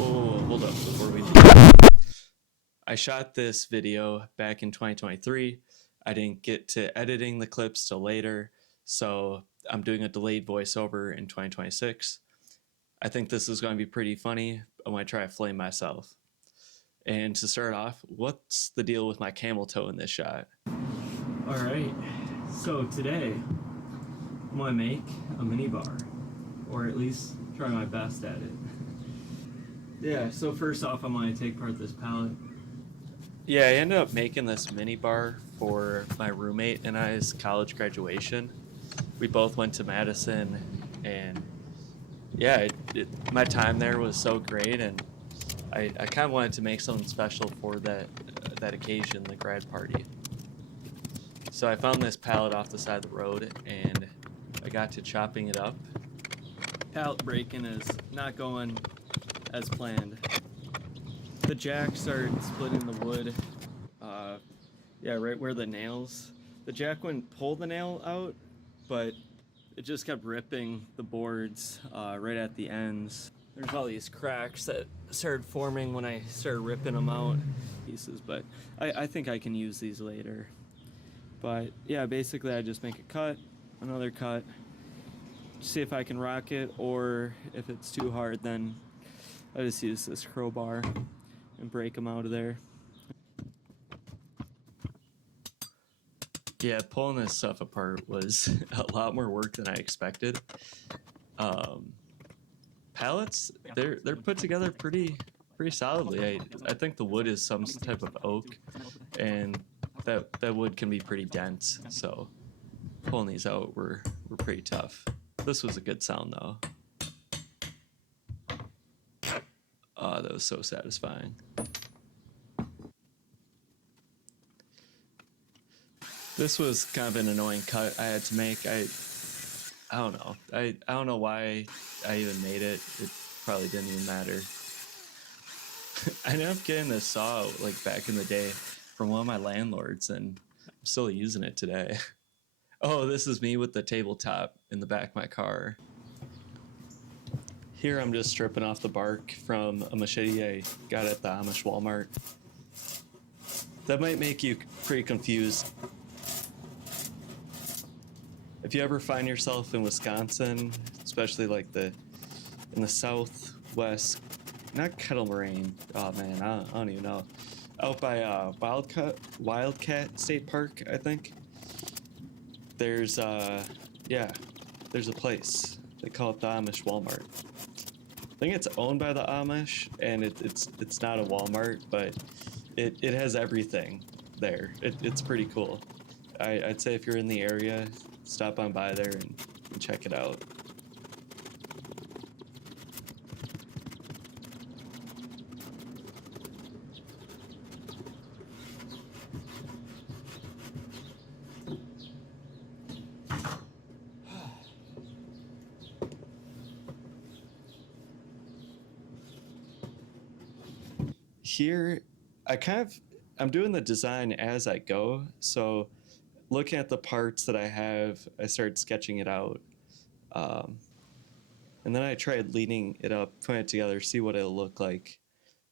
Oh, hold up before we begin. I shot this video back in 2023. I didn't get to editing the clips till later, so I'm doing a delayed voiceover in 2026. I think this is going to be pretty funny. I'm going to try to flame myself. And to start off, what's the deal with my camel toe in this shot? Alright, so today I'm going to make a mini bar, or at least try my best at it. Yeah, so first off, I'm going to take apart this pallet. Yeah, I ended up making this mini bar for my roommate and I's college graduation. We both went to Madison, and yeah, my time there was so great, and I kind of wanted to make something special for that occasion, the grad party. So I found this pallet off the side of the road, and I got to chopping it up. Pallet breaking is not going as planned. The jack started splitting the wood, yeah, right where the nails. The jack wouldn't pull the nail out, but it just kept ripping the boards right at the ends. There's all these cracks that started forming when I started ripping them out pieces, but I think I can use these later. But yeah, basically I just make a cut, another cut, see if I can rock it, or if it's too hard, then I just use this crowbar and break them out of there. Yeah, pulling this stuff apart was a lot more work than I expected. Pallets, they're put together pretty solidly. I think the wood is some type of oak, and that wood can be pretty dense. So pulling these out were pretty tough. This was a good sound though. Oh, that was so satisfying. This was kind of an annoying cut I had to make. I don't know. I don't know why I even made it. It probably didn't even matter. I ended up getting this saw like back in the day from one of my landlords, and I'm still using it today. Oh, this is me with the tabletop in the back of my car. Here I'm just stripping off the bark from a machete I got at the Amish Walmart. That might make you pretty confused. If you ever find yourself in Wisconsin, especially like in the southwest, not Kettle Moraine, oh man, I don't even know, out by Wildcat State Park, I think. There's there's a place. They call it the Amish Walmart. I think it's owned by the Amish, and it's not a Walmart, but it has everything there. It's pretty cool. I'd say if you're in the area, stop on by there and check it out. Here, I'm doing the design as I go, so looking at the parts that I have, I started sketching it out. And then I tried leaning it up, putting it together, see what it'll look like.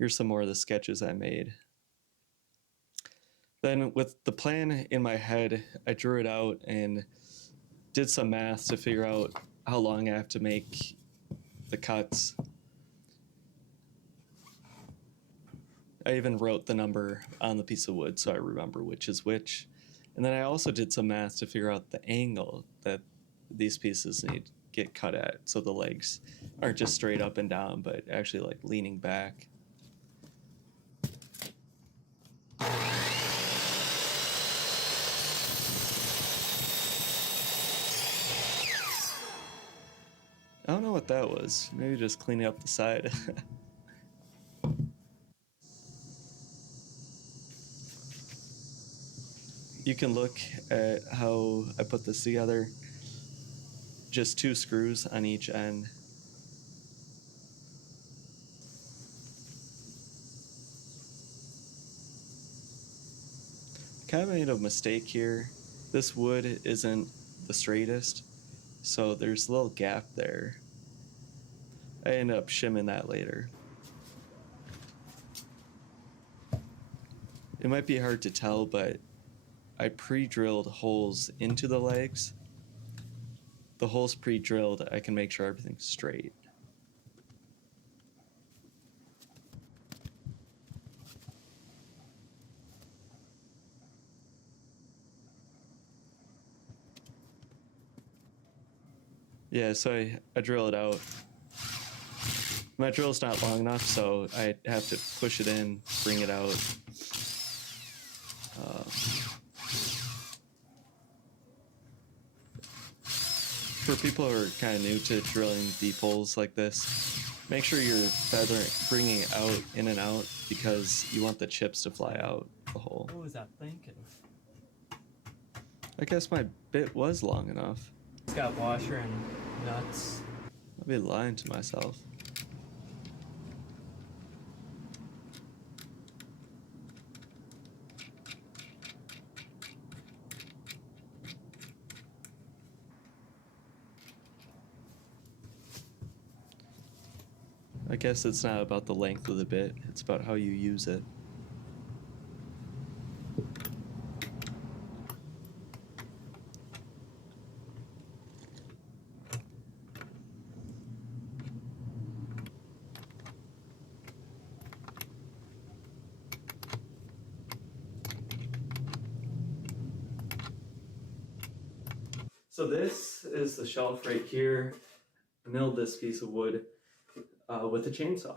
Here's some more of the sketches I made. Then with the plan in my head, I drew it out and did some math to figure out how long I have to make the cuts. I even wrote the number on the piece of wood so I remember which is which. And then I also did some math to figure out the angle that these pieces need to get cut at, so the legs aren't just straight up and down, but actually like leaning back. I don't know what that was. Maybe just cleaning up the side. You can look at how I put this together. Just 2 screws on each end. Kind of made a mistake here. This wood isn't the straightest, so there's a little gap there. I end up shimming that later. It might be hard to tell, but I pre-drilled holes into the legs. The holes pre-drilled, I can make sure everything's straight. Yeah, so I drill it out. My drill's not long enough, so I have to push it in, bring it out. For people who are kind of new to drilling deep holes like this, make sure you're bringing it out, in and out, because you want the chips to fly out the hole. What was that thinking? I guess my bit was long enough. It's got washer and nuts. I'll be lying to myself. I guess it's not about the length of the bit, it's about how you use it. So this is the shelf right here. I milled this piece of wood with a chainsaw.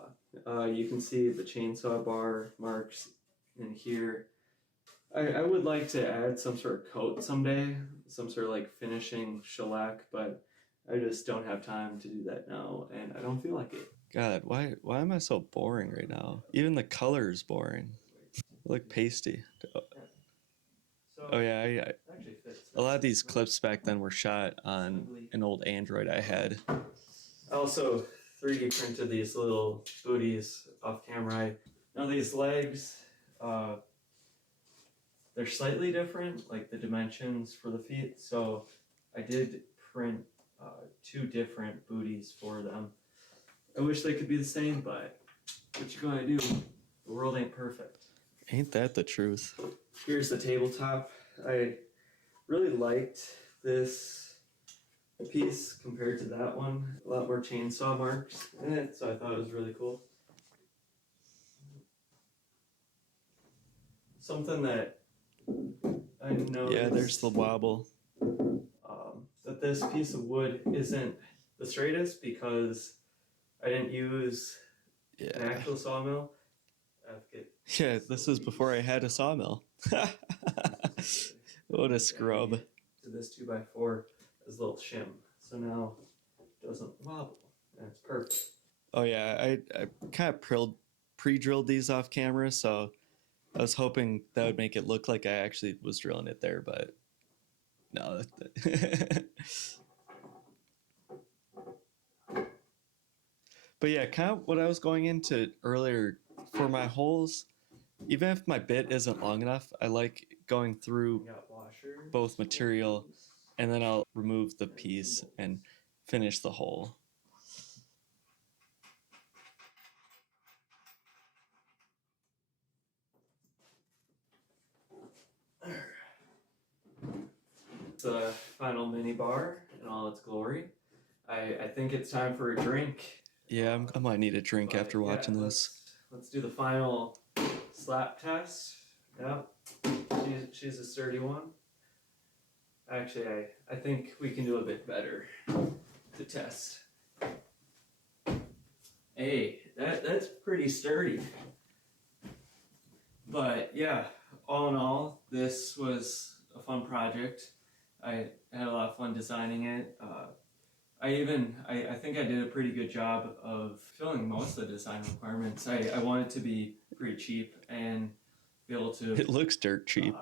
You can see the chainsaw bar marks in here. I would like to add some sort of coat someday, some sort of like finishing shellac, but I just don't have time to do that now, and I don't feel like it. God, why am I so boring right now? Even the color is boring. I look pasty. Oh yeah, a lot of these clips back then were shot on an old Android I had. I also 3D printed these little booties off camera. Now these legs, they're slightly different, like the dimensions for the feet. So I did print 2 different booties for them. I wish they could be the same, but what you gonna do? The world ain't perfect. Ain't that the truth? Here's the tabletop. I really liked this piece compared to that one. A lot more chainsaw marks in it, so I thought it was really cool. Something that I noticed. Yeah, there's the wobble. That this piece of wood isn't the straightest because I didn't use an actual sawmill. Yeah, this is before I had a sawmill. What a scrub. To this 2x4 is a little shim, so now it doesn't wobble, and it's perfect. Oh yeah, I kind of pre-drilled these off camera, so I was hoping that would make it look like I actually was drilling it there, but no. But yeah, kind of what I was going into earlier, for my holes, even if my bit isn't long enough, I like going through both material and then I'll remove the piece and finish the hole. The final mini bar in all its glory. I think it's time for a drink. Yeah, I might need a drink after watching this. Let's do the final slap test. Yeah, she's a sturdy one. Actually, I think we can do a bit better to test. Hey, that's pretty sturdy. But yeah, all in all, this was a fun project. I had a lot of fun designing it. I think I did a pretty good job of filling most of the design requirements. I wanted to be pretty cheap and be able to... It looks dirt cheap.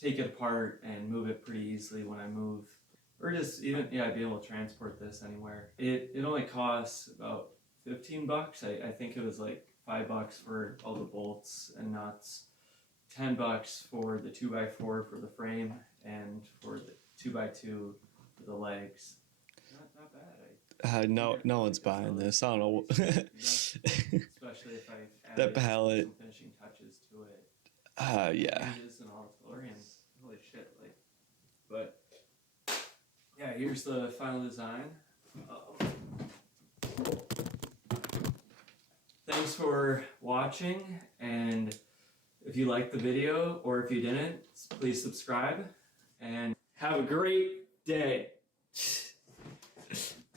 Take it apart and move it pretty easily when I move. Or just even, be able to transport this anywhere. It only costs about 15 bucks. I think it was like $5 for all the bolts and nuts, 10 bucks for the 2x4 for the frame, and for the 2x2 for the legs. Not bad. No one's buying this. I don't know. Especially if I added that pallet. Some finishing touches to it. Yeah. Changes and all the glory and holy shit, like. But yeah, here's the final design. Thanks for watching, and if you liked the video or if you didn't, please subscribe and have a great day.